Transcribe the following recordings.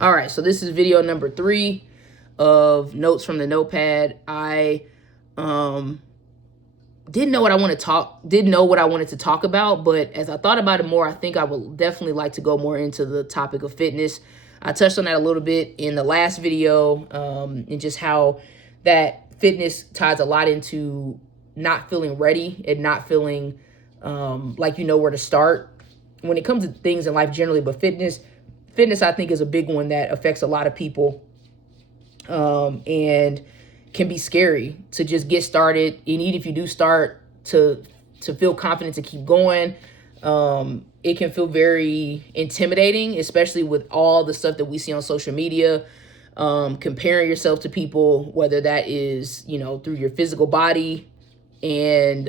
All right, so this is video number 3 of Notes from the Notepad. I didn't know what I wanted to talk about, but as I thought about it more, I think I would definitely like to go more into the topic of fitness. I touched on that a little bit in the last video, and just how that fitness ties a lot into not feeling ready and not feeling like you know where to start when it comes to things in life generally. But fitness I think is a big one that affects a lot of people, and can be scary to just get started. And even if you do start, to feel confident to keep going, it can feel very intimidating, especially with all the stuff that we see on social media, comparing yourself to people, whether that is, you know, through your physical body, and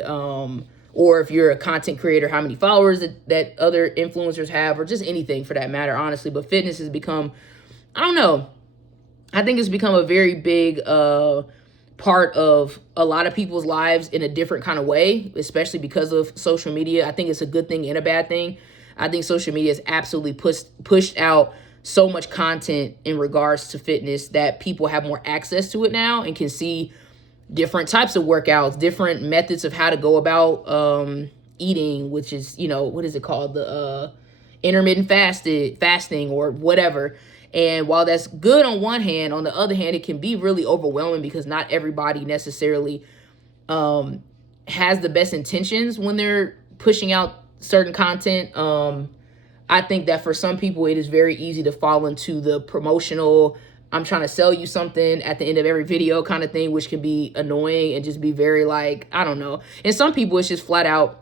or if you're a content creator, how many followers that other influencers have, or just anything for that matter, honestly. But fitness has become, I don't know, I think it's become a very big part of a lot of people's lives in a different kind of way, especially because of social media. I think it's a good thing and a bad thing. I think social media has absolutely pushed out so much content in regards to fitness that people have more access to it now and can see different types of workouts, different methods of how to go about eating, which is, you know, what is it called? The intermittent fasting or whatever. And while that's good on one hand, on the other hand, it can be really overwhelming because not everybody necessarily has the best intentions when they're pushing out certain content. I think that for some people, it is very easy to fall into the promotional, I'm trying to sell you something at the end of every video kind of thing, which can be annoying and just be very, like, I don't know. And some people, it's just flat out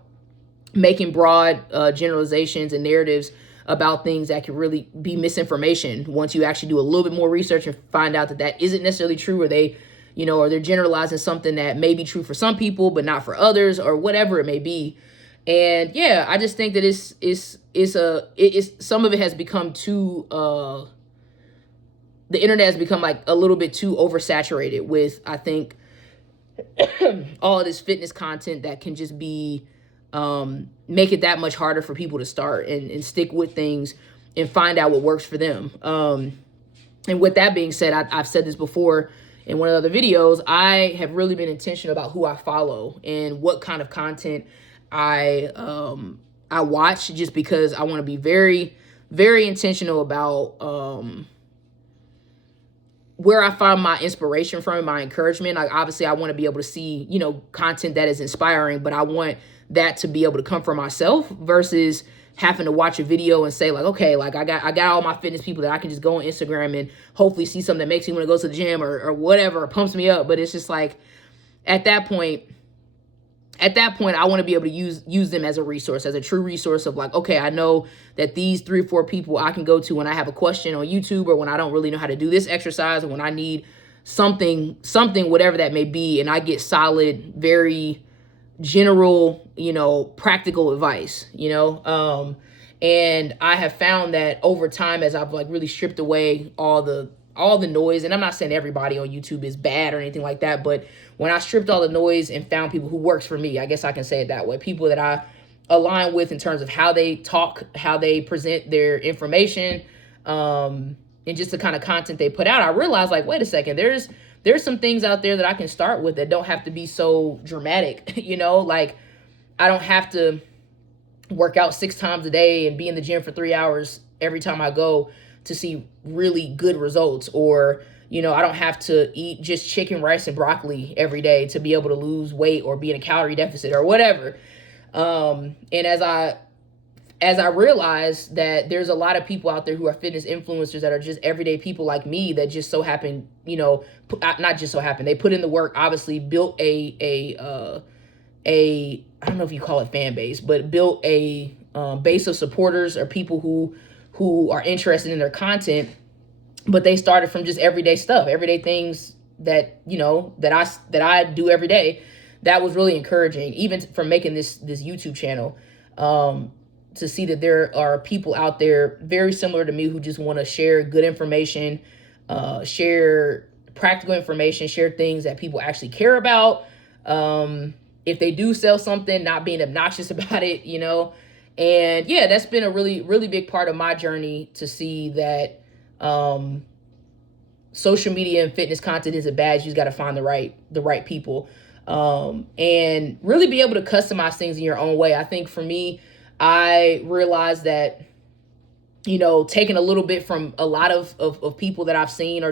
making broad generalizations and narratives about things that can really be misinformation once you actually do a little bit more research and find out that that isn't necessarily true, or they, you know, or they're generalizing something that may be true for some people but not for others, or whatever it may be. And yeah, I just think that it's some of it has become too the internet has become like a little bit too oversaturated with, I think, all of this fitness content that can just be make it that much harder for people to start and stick with things and find out what works for them. And with that being said, I've said this before in one of the other videos, I have really been intentional about who I follow and what kind of content I watch, just because I want to be very, very intentional about where I find my inspiration from, my encouragement. Like, obviously I want to be able to see, you know, content that is inspiring, but I want that to be able to come from myself versus having to watch a video and say, like, okay, like I got all my fitness people that I can just go on Instagram and hopefully see something that makes me want to go to the gym, or whatever, or pumps me up. But it's just like, at that point, I want to be able to use them as a resource, as a true resource of, like, okay, I know that these 3 or 4 people I can go to when I have a question on YouTube, or when I don't really know how to do this exercise, or when I need something, whatever that may be, and I get solid, very general, you know, practical advice, you know. And I have found that over time, as I've like really stripped away all the noise, and I'm not saying everybody on YouTube is bad or anything like that, but when I stripped all the noise and found people who works for me, I guess I can say it that way, people that I align with in terms of how they talk, how they present their information, and just the kind of content they put out, I realized, like, wait a second, there's some things out there that I can start with that don't have to be so dramatic. You know, like, I don't have to work out 6 times a day and be in the gym for 3 hours every time I go to see really good results. Or, you know, I don't have to eat just chicken, rice, and broccoli every day to be able to lose weight or be in a calorie deficit or whatever. And as I realized that there's a lot of people out there who are fitness influencers that are just everyday people like me that just so happen, you know, not just so happen, they put in the work, obviously built a I don't know if you call it fan base, but built a base of supporters or people who are interested in their content. But they started from just everyday stuff, everyday things that, you know, that I do every day. That was really encouraging, even from making this YouTube channel, to see that there are people out there very similar to me who just want to share good information, share practical information, share things that people actually care about. If they do sell something, not being obnoxious about it, you know. And yeah, that's been a really, really big part of my journey, to see that Social media and fitness content isn't bad. You just got to find the right people, and really be able to customize things in your own way. I think for me, I realized that, taking a little bit from a lot of people that I've seen, or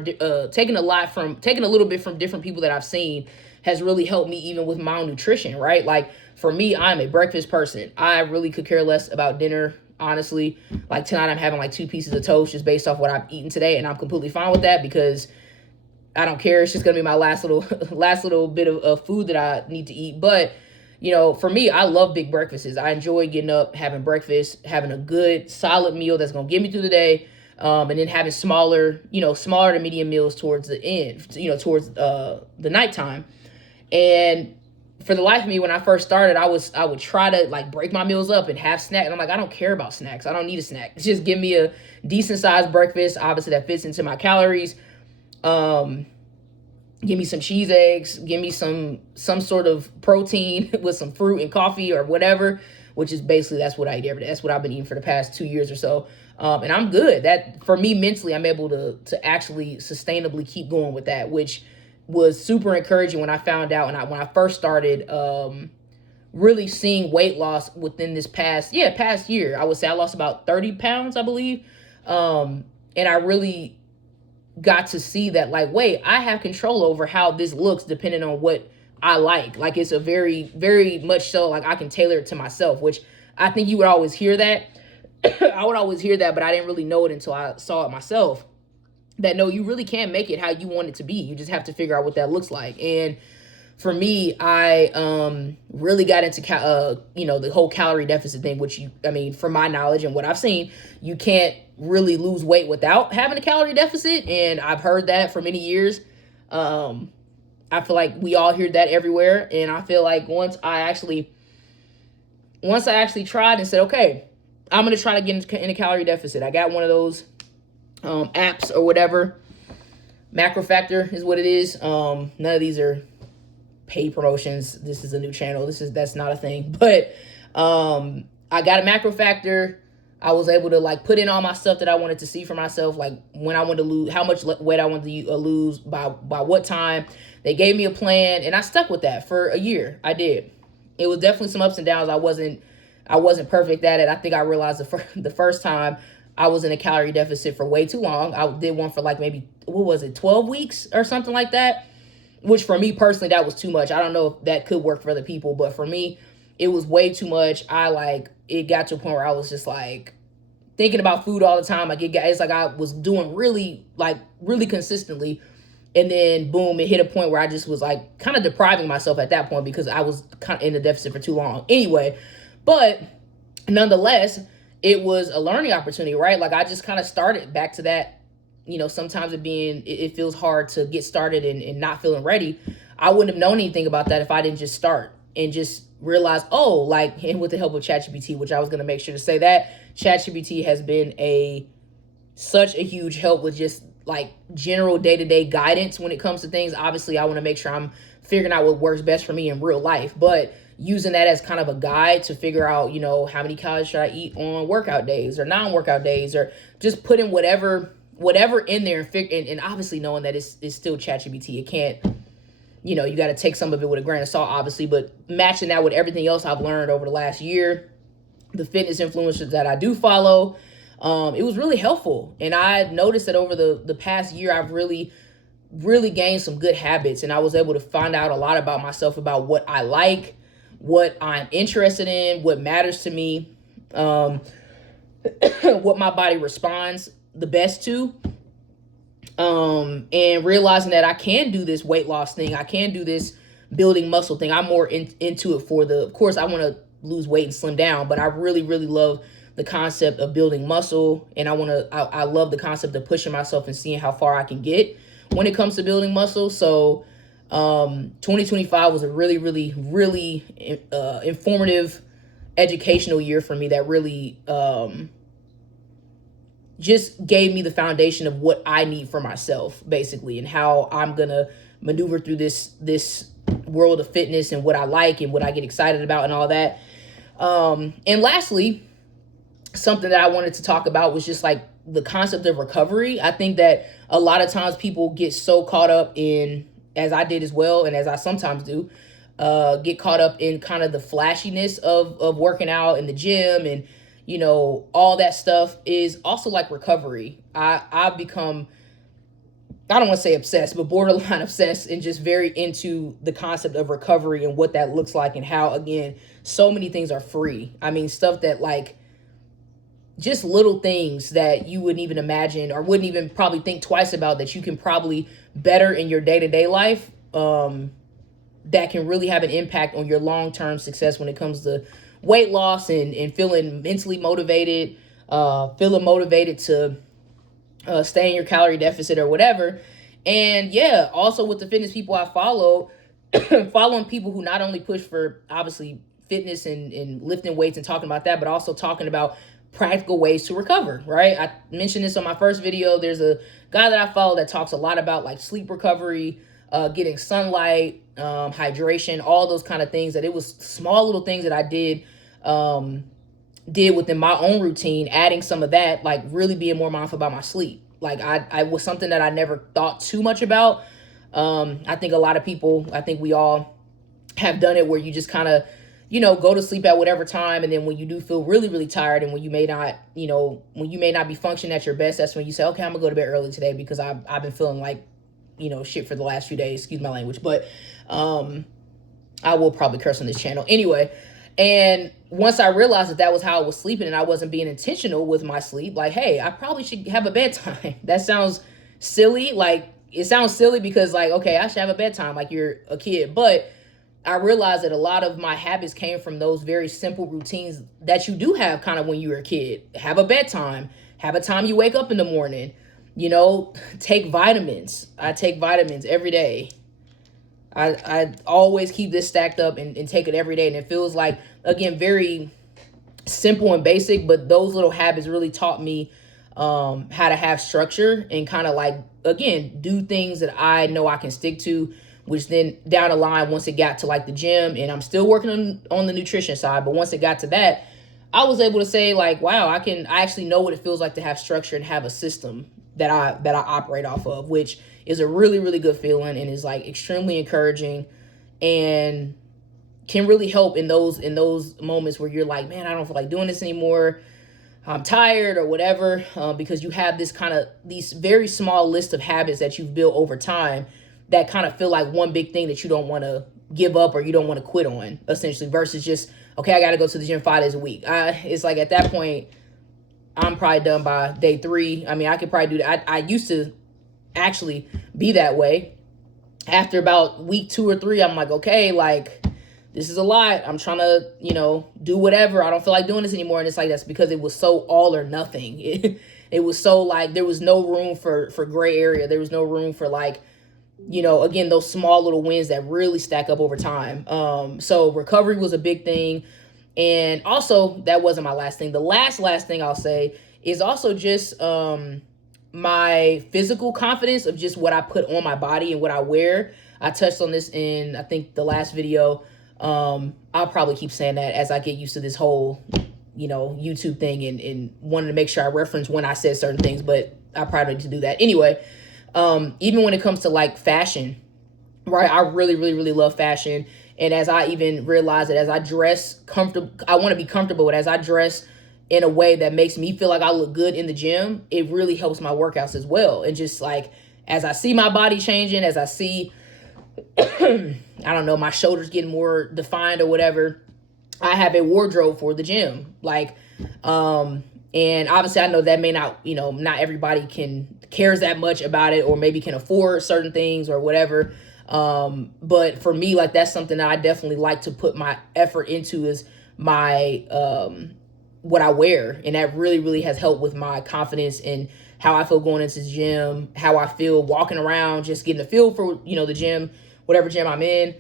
taking a little bit from different people that I've seen, has really helped me even with my own nutrition, right? Like for me, I'm a breakfast person. I really could care less about dinner, honestly. Like tonight I'm having like 2 pieces of toast just based off what I've eaten today, and I'm completely fine with that because I don't care. It's just gonna be my last little bit of food that I need to eat. But for me, I love big breakfasts. I enjoy getting up, having breakfast, having a good solid meal that's gonna get me through the day, and then having smaller to medium meals towards the end, towards the nighttime. And for the life of me, when I first started, I would try to like break my meals up and have snacks. And I'm like, I don't care about snacks. I don't need a snack. Just give me a decent sized breakfast, obviously that fits into my calories. Give me some cheese eggs, give me some sort of protein with some fruit and coffee or whatever, which is basically, that's what I eat every day. That's what I've been eating for the past 2 years or so. And I'm good. That for me mentally, I'm able to actually sustainably keep going with that, which was super encouraging when I found out. And when I first started, really seeing weight loss within this past year. I would say I lost about 30 pounds, I believe. And I really got to see that, like, wait, I have control over how this looks depending on what I like. Like, it's a very, very much so, like, I can tailor it to myself, which I think you would always hear that. I would always hear that, but I didn't really know it until I saw it myself. That no, you really can make it how you want it to be. You just have to figure out what that looks like. And for me, I really got into the whole calorie deficit thing, which from my knowledge and what I've seen, you can't really lose weight without having a calorie deficit. And I've heard that for many years. I feel like we all hear that everywhere. And I feel like once I actually tried and said, okay, I'm going to try to get in a calorie deficit. I got one of those apps or whatever. MacroFactor is what it is. None of these are paid promotions. This is a new channel. That's not a thing. But I got a MacroFactor. I was able to like put in all my stuff that I wanted to see for myself, like when I wanted to lose, how much weight I wanted to lose by what time. They gave me a plan, and I stuck with that for a year. I did. It was definitely some ups and downs. I wasn't perfect at it. I think I realized the first time I was in a calorie deficit for way too long. I did one for like maybe, 12 weeks or something like that, which for me personally, that was too much. I don't know if that could work for other people, but for me, it was way too much. It got to a point where I was just like thinking about food all the time. Like it's like I was doing really consistently. And then boom, it hit a point where I just was like kind of depriving myself at that point because I was kind of in the deficit for too long anyway. But nonetheless, it was a learning opportunity, right? Like I just kind of started back to that. Sometimes it feels hard to get started and not feeling ready. I wouldn't have known anything about that if I didn't just start and just realize, and with the help of ChatGPT, which I was going to make sure to say that ChatGPT has been such a huge help with just like general day-to-day guidance when it comes to things. Obviously, I want to make sure I'm figuring out what works best for me in real life, but using that as kind of a guide to figure out, how many calories should I eat on workout days or non-workout days, or just put in whatever in there and obviously knowing that it's still ChatGPT. It can't, you got to take some of it with a grain of salt, obviously, but matching that with everything else I've learned over the last year, the fitness influencers that I do follow, it was really helpful. And I noticed that over the past year, I've really, really gained some good habits, and I was able to find out a lot about myself, about what I like, what I'm interested in, what matters to me, what my body responds the best to, and realizing that I can do this weight loss thing. I can do this building muscle thing. I'm more into it of course, I want to lose weight and slim down, but I really, really love the concept of building muscle. And I love the concept of pushing myself and seeing how far I can get when it comes to building muscle. So 2025 was a really, really, really informative, educational year for me that really just gave me the foundation of what I need for myself, basically, and how I'm gonna maneuver through this world of fitness and what I like and what I get excited about and all that. And lastly, something that I wanted to talk about was just like the concept of recovery. I think that a lot of times people get so caught up in, as I did as well, and as I sometimes do, get caught up in kind of the flashiness of working out in the gym, and all that stuff is also like recovery. I've become, I don't want to say obsessed, but borderline obsessed, and just very into the concept of recovery and what that looks like, and how, again, so many things are free. I mean, stuff that, like, just little things that you wouldn't even imagine or wouldn't even probably think twice about, that you can probably better in your day-to-day life, that can really have an impact on your long-term success when it comes to weight loss and feeling mentally motivated, feeling motivated to stay in your calorie deficit or whatever. And yeah, also with the fitness people I follow, following people who not only push for, obviously, fitness and lifting weights and talking about that, but also talking about practical ways to recover, right? I mentioned this on my first video. There's a guy that I follow that talks a lot about like sleep recovery, getting sunlight, hydration, all those kind of things. That it was small little things that I did within my own routine, adding some of that, like really being more mindful about my sleep. Like I was something that I never thought too much about. I think a lot of people, I think we all have done it, where you just kind of, go to sleep at whatever time. And then when you do feel really, really tired, and when you may not, when you may not be functioning at your best, that's when you say, okay, I'm gonna go to bed early today because I've been feeling like, shit for the last few days, excuse my language. But I will probably curse on this channel anyway. And once I realized that was how I was sleeping, and I wasn't being intentional with my sleep, like, hey, I probably should have a bedtime. That sounds silly. Like, it sounds silly because, like, okay, I should have a bedtime, like you're a kid. But I realized that a lot of my habits came from those very simple routines that you do have kind of when you were a kid. Have a bedtime, have a time you wake up in the morning, take vitamins. I take vitamins every day. I always keep this stacked up and take it every day. And it feels like, again, very simple and basic, but those little habits really taught me how to have structure and kind of, like, again, do things that I know I can stick to, which then down the line, once it got to like the gym, and I'm still working on the nutrition side, but once it got to that, I was able to say, like, wow, I actually know what it feels like to have structure and have a system that I operate off of, which is a really, really good feeling, and is like extremely encouraging, and can really help in those moments where you're like, man, I don't feel like doing this anymore, I'm tired or whatever, because you have these very small list of habits that you've built over time that kind of feel like one big thing that you don't want to give up or you don't want to quit on, essentially, versus just, okay, I got to go to the gym 5 days a week. It's like, at that point, I'm probably done by day 3. I mean, I could probably do that. I used to actually be that way. After about week 2 or 3, I'm like, okay, like, this is a lot. I'm trying to, do whatever. I don't feel like doing this anymore. And it's like, that's because it was so all or nothing. It was so, like, there was no room for gray area. There was no room for, like, again, those small little wins that really stack up over time. So recovery was a big thing. And also, that wasn't my last thing. The last thing I'll say is also just my physical confidence of just what I put on my body and what I wear. I touched on this in, I think, the last video. I'll probably keep saying that as I get used to this whole, YouTube thing, and wanted to make sure I reference when I said certain things, but I probably need to do that. Anyway, even when it comes to like fashion, right? I really, really, really love fashion. And as I even realize that as I dress comfortable, I want to be comfortable, but as I dress in a way that makes me feel like I look good in the gym, it really helps my workouts as well. And just like, as I see my body changing, as I see, I don't know, my shoulders getting more defined or whatever, I have a wardrobe for the gym. Like, and obviously I know that may not, not everybody cares that much about it, or maybe can afford certain things or whatever. But for me, like, that's something that I definitely like to put my effort into, is my, what I wear. And that really, really has helped with my confidence and how I feel going into the gym, how I feel walking around, just getting a feel for, the gym, whatever gym I'm in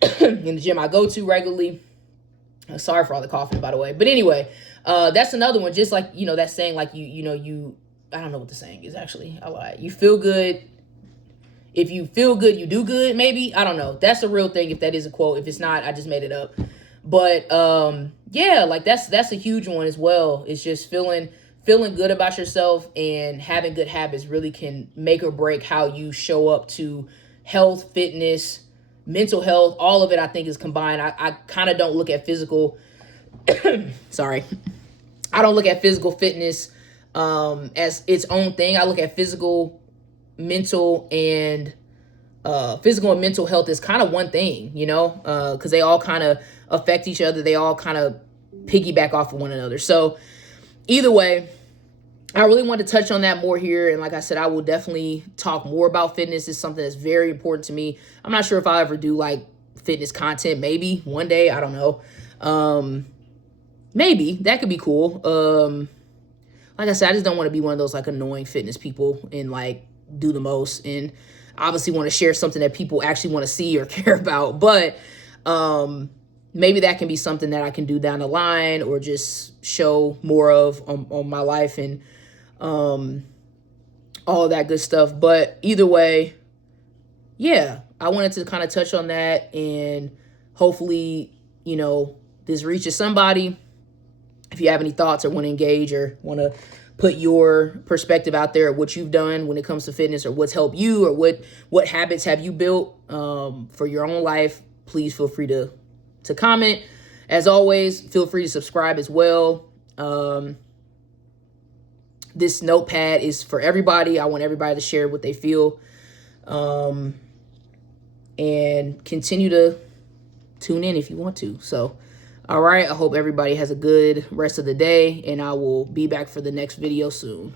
the gym I go to regularly. Sorry for all the coughing, by the way. But anyway, that's another one. Just like, that saying, like, I don't know what the saying is, actually. I lied. You feel good. If you feel good, you do good, maybe. I don't know. That's a real thing, if that is a quote. If it's not, I just made it up. But yeah, like, that's a huge one as well. It's just feeling feeling good about yourself and having good habits really can make or break how you show up to health, fitness, mental health. All of it, I think, is combined. I kind of don't look at physical, sorry. I don't look at physical fitness as its own thing. I look at mental, and physical and mental health is kind of one thing, you know, because they all kind of affect each other. They all kind of piggyback off of one another. So either way, I really want to touch on that more here. And like I said, I will definitely talk more about fitness. It's something that's very important to me. I'm not sure if I'll ever do like fitness content, maybe one day. I don't know. Maybe that could be cool. Like I said, I just don't want to be one of those like annoying fitness people and like do the most, and obviously want to share something that people actually want to see or care about. But maybe that can be something that I can do down the line, or just show more of on my life and all that good stuff. But either way, yeah, I wanted to kind of touch on that, and hopefully, you know, this reaches somebody. If you have any thoughts or want to engage or want to put your perspective out there of what you've done when it comes to fitness, or what's helped you, or what habits have you built for your own life, please feel free to comment. As always, feel free to subscribe as well. This notepad is for everybody. I want everybody to share what they feel, and continue to tune in if you want to. So, all right, I hope everybody has a good rest of the day, and I will be back for the next video soon.